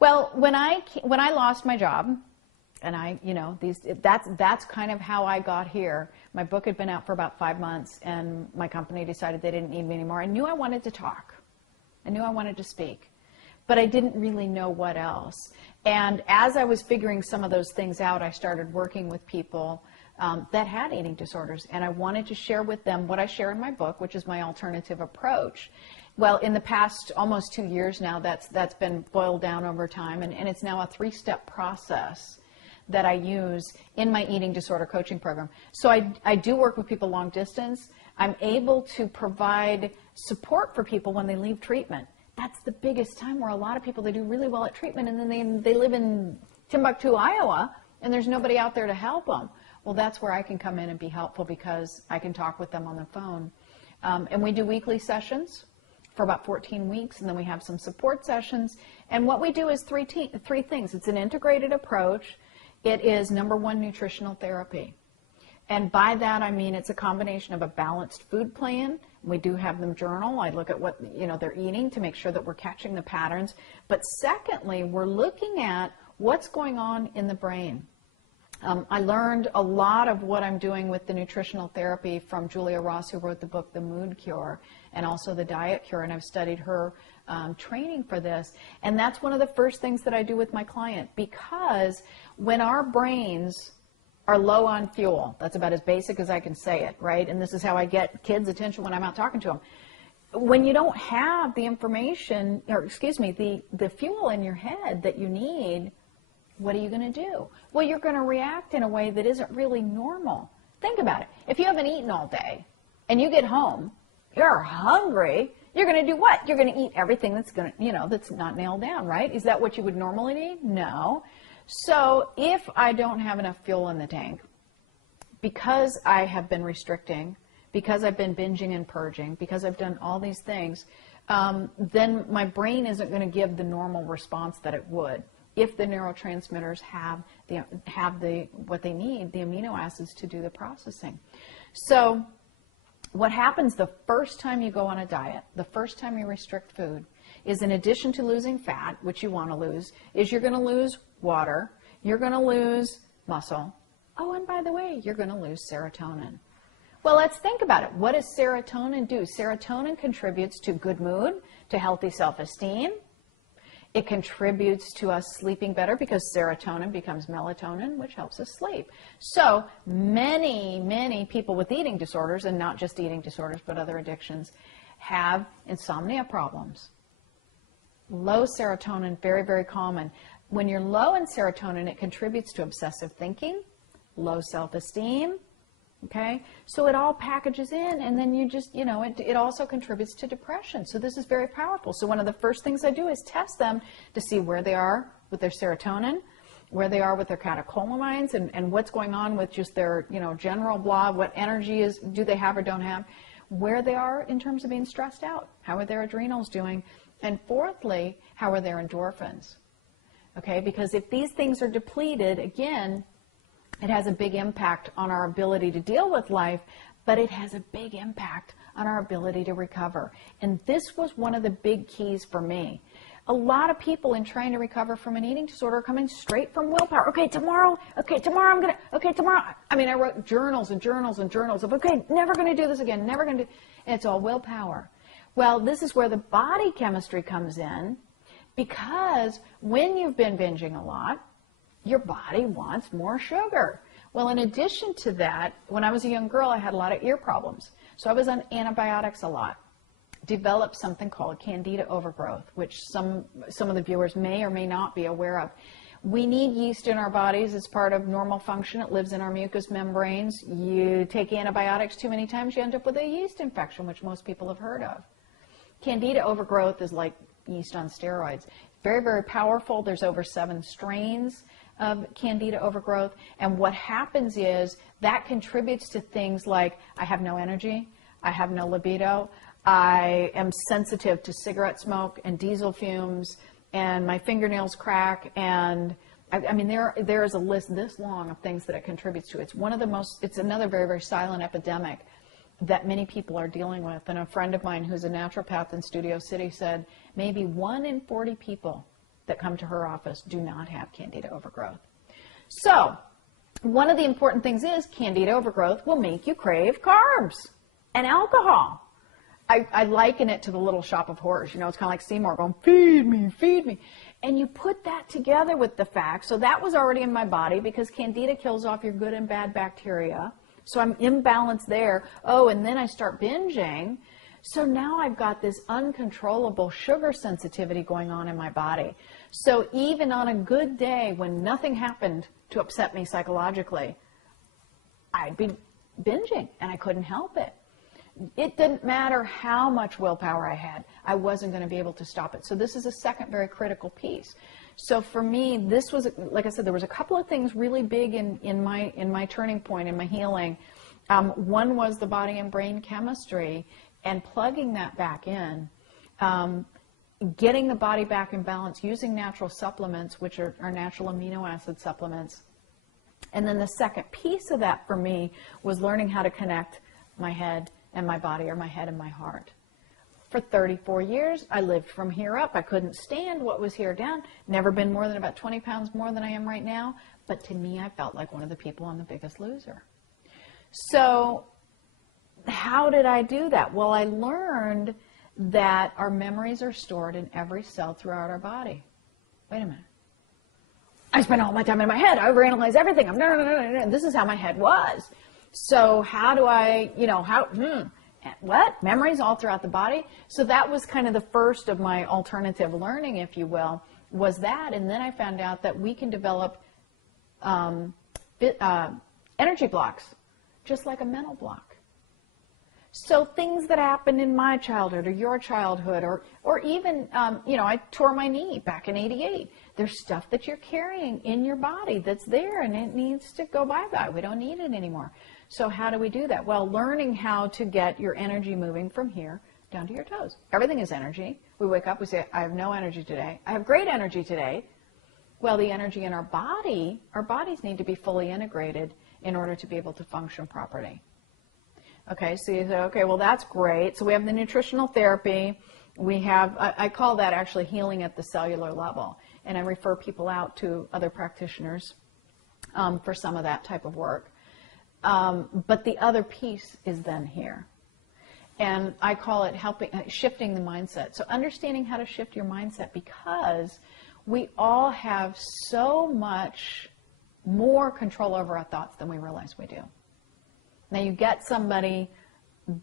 Well, when I lost my job, and that's kind of how I got here. My book had been out for about 5 months, and my company decided they didn't need me anymore. I knew I wanted to talk. I knew I wanted to speak, but I didn't really know what else. And as I was figuring some of those things out, I started working with people that had eating disorders, and I wanted to share with them what I share in my book, which is my alternative approach. Well, in the past almost 2 years now, that's been boiled down over time, and it's now a 3-step process that I use in my eating disorder coaching program. So I do work with people long distance. I'm able to provide support for people when they leave treatment. That's the biggest time where a lot of people, they do really well at treatment, and then they live in Timbuktu, Iowa, and there's nobody out there to help them. Well, that's where I can come in and be helpful because I can talk with them on the phone. And we do weekly sessions for about 14 weeks, and then we have some support sessions. And what we do is three things. It's an integrated approach. It is, number one, nutritional therapy. And by that, I mean it's a combination of a balanced food plan. We do have them journal. I look at what they're eating to make sure that we're catching the patterns. But secondly, we're looking at what's going on in the brain. I learned a lot of what I'm doing with the nutritional therapy from Julia Ross, who wrote the book, The Mood Cure, and also The Diet Cure, and I've studied her training for this. And that's one of the first things that I do with my client, because when our brains are low on fuel, that's about as basic as I can say it, right? And this is how I get kids' attention when I'm out talking to them. When you don't have the information, or excuse me, the fuel in your head that you need, what are you going to do? Well, you're going to react in a way that isn't really normal. Think about it. If you haven't eaten all day and you get home, you're hungry, you're going to do what? You're going to eat everything that's going to, that's not nailed down, right? Is that what you would normally need? No. So if I don't have enough fuel in the tank, because I have been restricting, because I've been binging and purging, because I've done all these things, then my brain isn't going to give the normal response that it would if the neurotransmitters have what they need, the amino acids to do the processing. So what happens the first time you go on a diet, the first time you restrict food, is in addition to losing fat, which you want to lose, is you're going to lose water, you're going to lose muscle. Oh, and by the way, you're going to lose serotonin. Well, let's think about it. What does serotonin do? Serotonin contributes to good mood, to healthy self-esteem. It contributes to us sleeping better because serotonin becomes melatonin, which helps us sleep. So many, many people with eating disorders, and not just eating disorders, but other addictions, have insomnia problems. Low serotonin, very, very common. When you're low in serotonin, it contributes to obsessive thinking, low self-esteem, okay? So it all packages in, and then you just, it also contributes to depression. So this is very powerful. So one of the first things I do is test them to see where they are with their serotonin, where they are with their catecholamines, and what's going on with just their, general blah, what energy do they have or don't have, where they are in terms of being stressed out, how are their adrenals doing, and fourthly, how are their endorphins, okay? Because if these things are depleted, again, it has a big impact on our ability to deal with life, but it has a big impact on our ability to recover. And this was one of the big keys for me. A lot of people in trying to recover from an eating disorder are coming straight from willpower. Okay, tomorrow I mean, I wrote journals and journals and journals of, okay, never going to do this again, never going to do, and it's all willpower. Well, this is where the body chemistry comes in, because when you've been binging a lot, your body wants more sugar. Well, in addition to that, when I was a young girl, I had a lot of ear problems. So I was on antibiotics a lot. Developed something called candida overgrowth, which some of the viewers may or may not be aware of. We need yeast in our bodies as part of normal function. It lives in our mucous membranes. You take antibiotics too many times, you end up with a yeast infection, which most people have heard of. Candida overgrowth is like yeast on steroids. Very, very powerful. There's over 7 strains of candida overgrowth, and what happens is that contributes to things like I have no energy, I have no libido, I am sensitive to cigarette smoke and diesel fumes, and my fingernails crack, and I mean there is a list this long of things that it contributes to. It's another very, very silent epidemic that many people are dealing with. And a friend of mine who's a naturopath in Studio City said maybe 1 in 40 people that come to her office do not have candida overgrowth. So one of the important things is candida overgrowth will make you crave carbs and alcohol. I liken it to the Little Shop of Horrors. You know, it's kind of like Seymour going, feed me, feed me. And you put that together with the fact, so that was already in my body because candida kills off your good and bad bacteria. So I'm imbalanced there. Oh, and then I start binging. So now I've got this uncontrollable sugar sensitivity going on in my body. So even on a good day when nothing happened to upset me psychologically, I'd be binging and I couldn't help it. It didn't matter how much willpower I had. I wasn't going to be able to stop it. So this is a second very critical piece. So for me, this was, like I said, there was a couple of things really big in my turning point, in my healing. One was the body and brain chemistry and plugging that back in, getting the body back in balance, using natural supplements, which are natural amino acid supplements. And then the second piece of that for me was learning how to connect my head and my body, or my head and my heart. For 34 years, I lived from here up. I couldn't stand what was here down. Never been more than about 20 pounds more than I am right now. But to me, I felt like one of the people on The Biggest Loser. So how did I do that? Well, I learned that our memories are stored in every cell throughout our body. Wait a minute. I spend all my time in my head. I overanalyze everything. This is how my head was. So how do I, what? Memories all throughout the body? So that was kind of the first of my alternative learning, if you will, was that. And then I found out that we can develop energy blocks, just like a mental block. So things that happened in my childhood or your childhood or even, I tore my knee back in '88. There's stuff that you're carrying in your body that's there and it needs to go bye-bye. We don't need it anymore. So how do we do that? Well, learning how to get your energy moving from here down to your toes. Everything is energy. We wake up, we say, I have no energy today. I have great energy today. Well, the energy in our bodies need to be fully integrated in order to be able to function properly. Okay, so you say, okay, well, that's great. So we have the nutritional therapy. We have, I call that actually healing at the cellular level. And I refer people out to other practitioners for some of that type of work. But the other piece is then here. And I call it shifting the mindset. So understanding how to shift your mindset, because we all have so much more control over our thoughts than we realize we do. Now you get somebody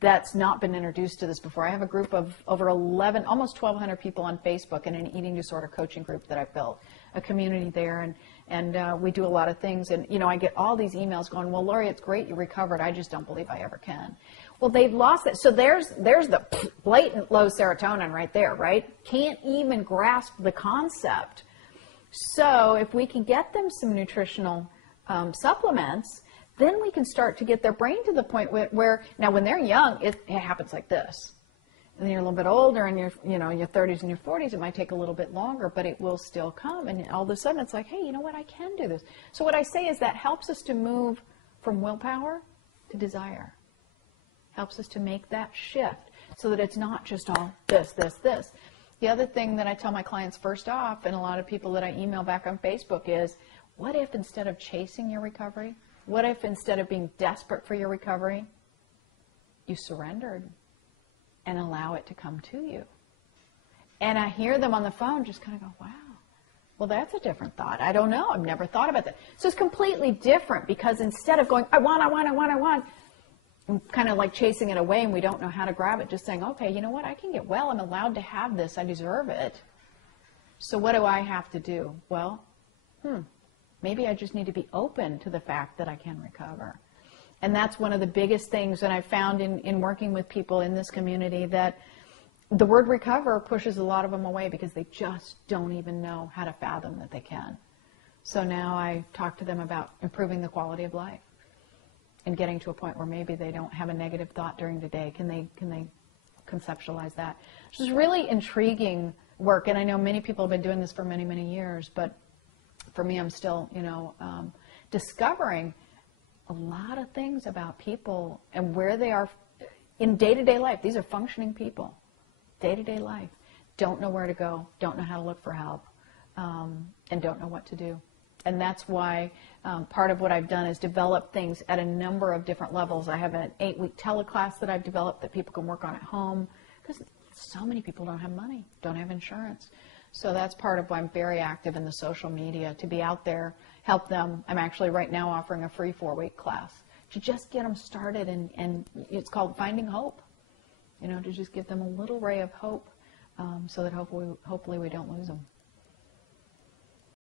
that's not been introduced to this before. I have a group of over 11, almost 1,200 people on Facebook in an eating disorder coaching group that I've built, a community there, and we do a lot of things. And, I get all these emails going, well, Lori, it's great you recovered. I just don't believe I ever can. Well, they've lost that. So there's the blatant low serotonin right there, right? Can't even grasp the concept. So if we can get them some nutritional supplements, then we can start to get their brain to the point where now when they're young, it happens like this. And then you're a little bit older and you're, in your 30s and your 40s, it might take a little bit longer, but it will still come. And all of a sudden it's like, hey, you know what, I can do this. So what I say is that helps us to move from willpower to desire. Helps us to make that shift so that it's not just all this, this, this. The other thing that I tell my clients first off, and a lot of people that I email back on Facebook, is what if instead of chasing your recovery, what if instead of being desperate for your recovery, you surrendered and allow it to come to you? And I hear them on the phone just kind of go, wow, well, that's a different thought. I don't know. I've never thought about that. So it's completely different, because instead of going, I want, and kind of like chasing it away and we don't know how to grab it, just saying, okay, you know what? I can get well. I'm allowed to have this. I deserve it. So what do I have to do? Well, maybe I just need to be open to the fact that I can recover. And that's one of the biggest things that I found in working with people in this community, that the word recover pushes a lot of them away because they just don't even know how to fathom that they can. So now I talk to them about improving the quality of life and getting to a point where maybe they don't have a negative thought during the day. Can they conceptualize that? Which is really intriguing work. And I know many people have been doing this for many, many years, but for me, I'm still, discovering a lot of things about people and where they are in day-to-day life. These are functioning people, day-to-day life. Don't know where to go, don't know how to look for help, and don't know what to do. And that's why part of what I've done is develop things at a number of different levels. I have an 8-week teleclass that I've developed that people can work on at home, because so many people don't have money, don't have insurance. So that's part of why I'm very active in the social media, to be out there, help them. I'm actually right now offering a free 4-week class to just get them started, and it's called Finding Hope, to just give them a little ray of hope, so that hopefully we don't lose them.